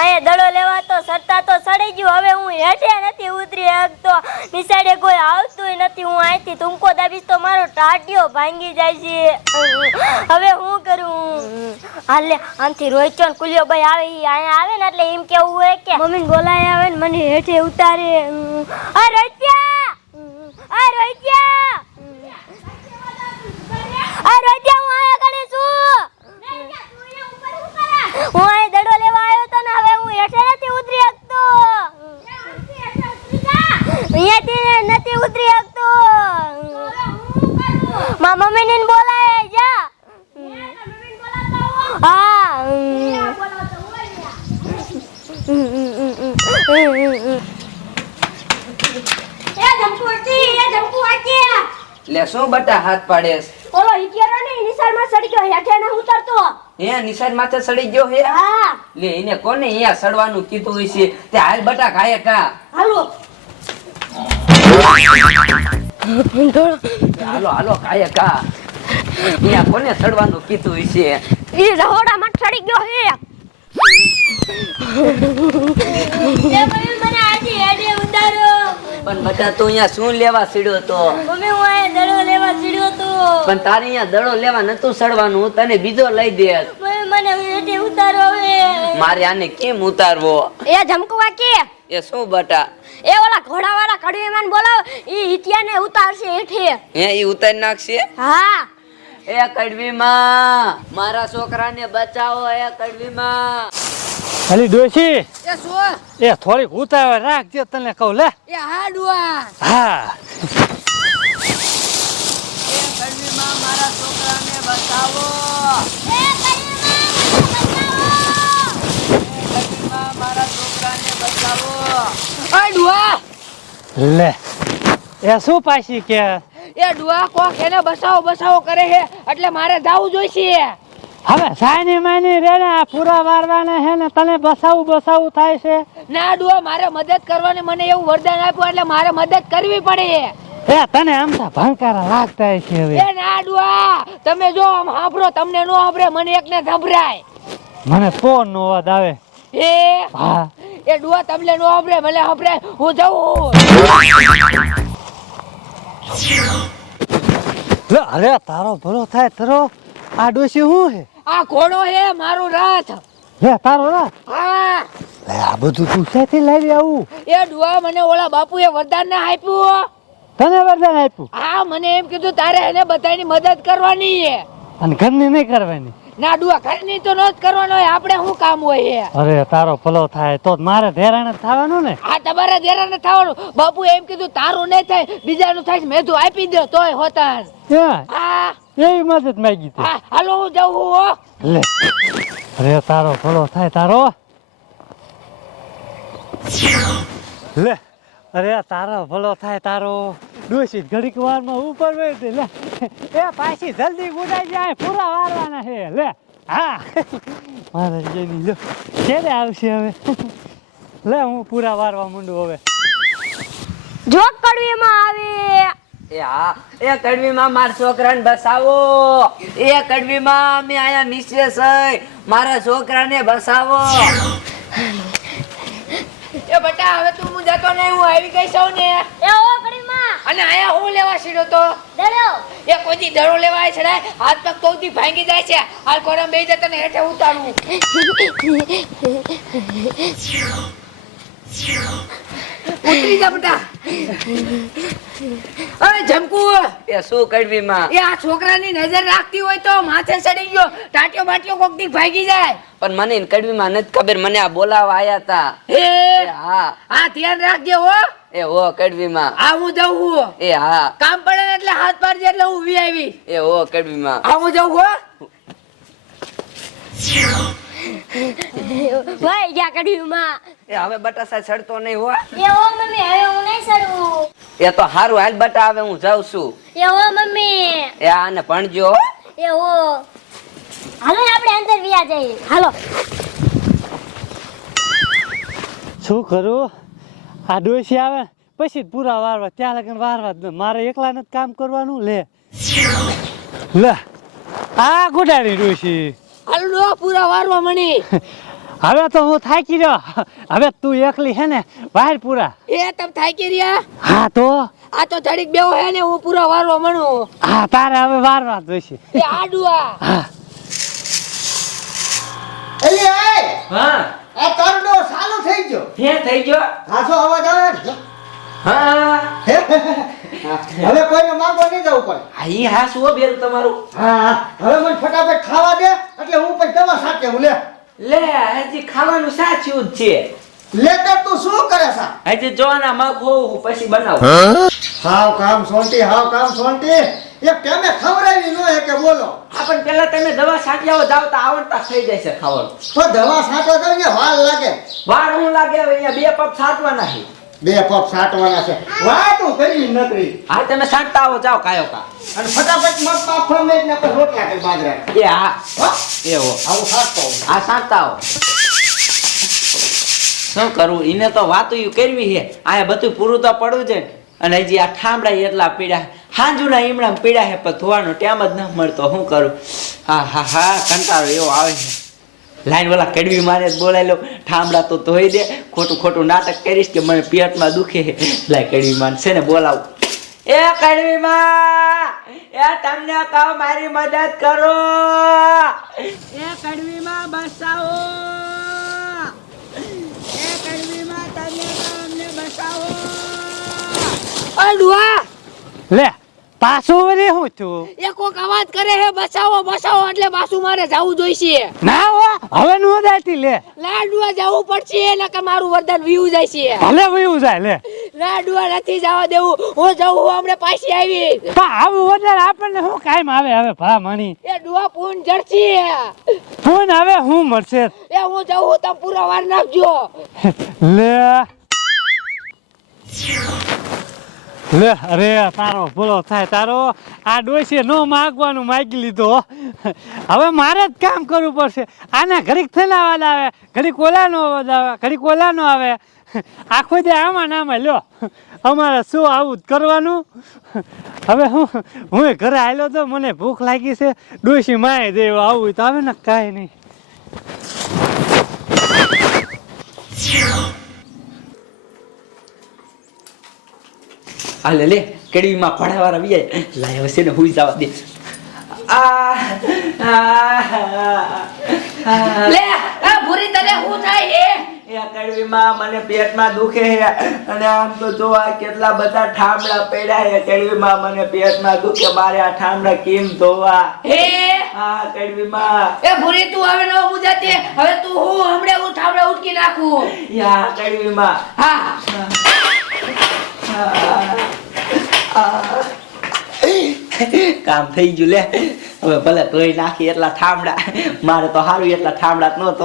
અહીંયા દડો લેવા તો સરતા તો સડી ગયું. હવે હું હેઠે નથી ઉતરી શકતો નિશાળે કોઈ આવતું નથી. હું અહીંથી તુમકો દાબીશ તો મારો ટાટિયો ભાંગી જાય છે. હવે હું કરું? હાલે આમથી રોહિત ને કુલિયો ભાઈ આવે અહીંયા આવે ને એટલે એમ કેવું હોય કે મમ્મી બોલાય આવે ને મને હેઠે ઉતારે. આ રોહિત્યા! આ રોહિત્યા! આ રોહિત્યા, હું આયા છું. હું અહીં દડો લેવા આવ્યો તો ને હવે હું હેઠે નથી ઉતરી શકતો. અહીંયાથી નથી ઉતરી શકતો. મા મમ્મીને ને બોલાય જા. હા. એ શું બટા હાથ પાડેસ ઓલો હિટિયરો ને નિશાળમાં સડી ગયો હેઠે ને ઉતરતો. હે નિશાળ માથે સડી ગયો હે? હા. લે એને કોને અહીંયા સડવાનું કીધું હોય છે તે હાલ બટા ખાય કા? હાલો. હાલો હાલો ખાય કા? અહીંયા કોને સડવાનું કીધું હોય છે ઈ રહોડામાં સડી ગયો હે. એ મને આજે હેડે ઉતારો. પણ બટા તું અહીંયા શું લેવા સીડ્યો તો? મમ્મી હું આ દડો લેવા ચડ્યો તો પણ તારે અહીંયા દડો લેવા નતું સડવાનું તને બીજો લઈ દે. મને હેડે ઉતારો હવે. મારે આને કેમ ઉતારવો? એ જમકવા કે? એ શું બટા? એ ઓલા ઘોડાવાળા કડવીમાન બોલાવ ઈ હિટિયાને ઉતારશે હેઠે. હે ઈ ઉતારી નાખશે? હા. એ કડવીમાં મારા છોકરાને બચાવો એ કડવીમાં અલી ડોશી એ શું? એ થોડીક ઉતાવળ રાખજે તને કહું લે. એ હાડવા હા એ કડવીમાં મારા છોકરાને બચાવો મારા છોકરાને બચાવો લે. એ શું પાછી કે? એ ડુઆ કોક એને બસાવો બસાવો કરે છે એટલે મારે જાવું જોઈશે. હવે સાયની માની રે ને આ પૂરા વારવાના હે ને તને બસાવું બસાવું થાય છે? ના ડુઆ મારે મદદ કરવાની મને એવું વરદાન આપ્યું એટલે મારે મદદ કરવી પડે. એ તને આમ તો ભંકારા લાગતા છે હવે. એ નાડવા તમે જો આમ સાંભળો તમને નો સાંભળે મને એકને સંભળાય મને ફોન નો અવાજ આવે. એ? હા. એ ડુઆ તમને નો સાંભળે મને સાંભળે હું જાઉં લે અરે તારો ભલો થાય તરો આ ડોશી હું હે? આ ઘોડો હે મારું રથ હે તારો રા હા. લે આ બધું તું શેથી લાવી આવું? એ ડુઆ મને ઓલા બાપુએ વરદાન ના આપ્યું તને વરદાન આપ્યું. હા મને એમ કીધું તારે એને બધાની મદદ કરવાની છે. અને ઘરની નહીં કરવાની. ના ડુઆ ઘરની તો નો જ કરવાનો હોય આપણે શું કામ હોય અરે તારો ભલો થાય તો મારે ધેરાણ જ થવાનું ને. આ તમારે જરા ન થવાનું. બાપુ એમ કીધું તારું નહીં થાય બીજાનું થાય મેં તું આપી દો તોય હોતા હે. એવી મદદ માંગી તે હા હાલો હું જાઉં હું હો. લે. અરે તારો ભલો થાય તારો. લે. અરે તારો ભલો થાય તારો ડોસી ઘડીક વારમાં ઉપર બેઠે લે. એ પાછી જલ્દી ઉડાઈ જાય પૂરા વારવાના છે લે. હા. મારે જેની લો ક્યારે આવશે હવે? લે હું પૂરા વારવા માંડું હવે. જો કડવીમાં આવે. એ હા એ કડવીમાં મારા છોકરાને બસાવો. એ કડવીમાં અમે આયા નીચે છે મારા છોકરાને બસાવો. એ બટા હવે તું હું જતો નહીં હું આવી ગઈ છું ને. એ ઓ કડવીમાં અને આયા હું લેવા સીડો તો? દડો. એ કોઈ દડો લેવા છે ને હાથ પગ કોઈ ભાંગી જાય છે. હાલ કોરમ બે જતા ને હેઠે ઉતારવું ઉતરી જા બટા. અરે જમકુ. એ શું કડવીમાં એ આ છોકરાની નજર રાખતી હોય તો માથે ચડી ગયો. ટાટિયો બાટિયો કોક દી ભાગી જાય. પણ મને કડવી માં નથી ખબર. મને આ બોલાવા આયા તા. હે? એ હા. આ ધ્યાન રાખજે હો. એ હો કડવીમાં આ હું જાઉં હું. એ હા. કામ પડે ને એટલે હાથ પાડજે એટલે હું વી આવી. એ હો કડવીમાં આ હું જાઉં હો. ભાઈ ગયા કડવીમાં એ હવે બટાસા સાહેબ ચડતો નહીં હો. એ ઓ મમ્મી હવે હું નહીં સડું એ તો હારું હાલ બટા હવે હું જાઉં છું. એ ઓ મમ્મી. એ આને ભણજો. એ ઓ હાલો આપણે અંદર વિયા જઈએ. હાલો. શું કરું? આ ડોસી આવે પછી પૂરા વારવા ત્યાં લગન વારવા જ મારે એકલા નથી કામ કરવાનું લે. લે. આ ગોડાડી ડોસી. હાલો પૂરા વારવા મણી હવે તો હું થાકી રહ્યો. હવે તું એકલી હે ને બહાર પૂરા. એ તમ થાકી રહ્યા? હા તો? આ તો જડીક બેવો હે ને હું પૂરો વારવા મણું. હા તારે હવે વારવા જોઈશે. એ આડુઆ. હા. એલી આય હા. આ તરડો સાલો થઈ ગયો. ફેર થઈ ગયો? હાસો અવાજ આવે હા. હવે કોઈને માંગો નહીં જવું પડે ઈ હા શું બેરું તમારું. હા હા. હવે મને ફટાફટ ખાવા દે એટલે હું પછી દવા સાથે હું લે. લે હજી ખાવાનું સાચું જ છે. લેટર તું શું કરે છે? હજી જો ના મગ પછી બનાવ. હાવ કામ સોંટી હાવ કામ સોંટી. એ કેમે ખવડાવી નો હે કે બોલો આપણ પેલા તમે દવા છાંટ્યાઓ જાવ તો આવડતા થઈ જાય છે ખાવાનું. તો દવા સાચો તો ને વાળ લાગે. વાર હું લાગે હવે અહીંયા બે પગ છાંટવાના છે. બે પગ સાટવાના છે. વાતો કરી નકરી. હા તમે સાટતા આવો જાઓ કાયો કા. અને ફટાફટ મત બાફા મેં ને રોટલા કરી બાજરા. એ હા. એવો. આવું સાટતો આ સાટતા આવો. શું કરવું એને તો વાતો કરવી છે. આ બધું પૂરું તો પડવું છે. અને હજી આ ઠામડા એટલા પીડા. હાંજુના ઈમડા પીડા છે પણ ધોવાનો ટાઈમ જ ન મળતો. શું કરું? હા હા હા કંટાળો એવો આવે છે. લાઈન વાળા કડવી મારે બોલાવી લો. ઠામડા તો ધોઈ દે. ખોટું ખોટું નાટક કરીશ કે મને પેટમાં દુખે. લાય કડવી માન છે ને બોલાવું. એ કડવી માં એ તમને કહો મારી મદદ કરો. એ કડવી માં બસાવો. એ કડવી માં તમે અમને બસાવો. અડવા લે. પાછું વળી હું છું? એ કોક અવાજ કરે હે બસાવો બસાવો એટલે પાછું મારે જવું જોઈશે. ના હો હવે નો જાતી લે. લાડુઆ જવું પડશે એટલે કે મારું વરદાન વીયું જાય છે ભલે વીયું જાય લે. લાડુઆ નથી જવા દેવું હું જવું હું હમણાં પાછી આવી પણ આવું વરદાન આપણને શું કાયમ આવે હવે ભા મણી એ ડુઆ પૂન જડશે. ફોન હવે હું મળશે? એ હું જવું તો પૂરો વાર નાખજો. લે. લે, અરે, તારો ભૂલો થાય. તારો આ ડોસીએ નો માગવાનું માગી લીધો. હવે મારે જ કામ કરવું પડશે. આના ઘડીક થેલા અવાજ આવે, ઘડીક ઓલાનો અવાજ આવે, ઘડીક ઓલાનો આવે. આખો દે આમાં નામાં લ્યો. અમારે શું આવું જ કરવાનું? હવે હું હું ઘરે આવેલો તો મને ભૂખ લાગી છે. ડોસી માય દેવ આવું તો આવે ને કાંઈ નહીં. આ લે લે કડવી માં ભણાવાર આવી જાય લાય છે ને હુઈ જવા દે. લે આ ભૂરી તને હું થાય એ મને પેટમાં દુખે છે અને આમ તો જો આ કેટલા બધા ઠામડા પડ્યા છે કડવી માં મને પેટમાં દુખે. મારે આ ઠામડા કેમ ધોવા? હે? હા કડવીમાં. એ ભૂરી તું હવે ન બુજાતી. હવે તું હું હમણે હું ઠામડા ઉટકી નાખું? યા કડવીમાં. હા. કામ થઈ ગયું લે હવે ભલે તોય નાખી એટલા ઠામડા મારે તો હારું એટલા જ નહોતો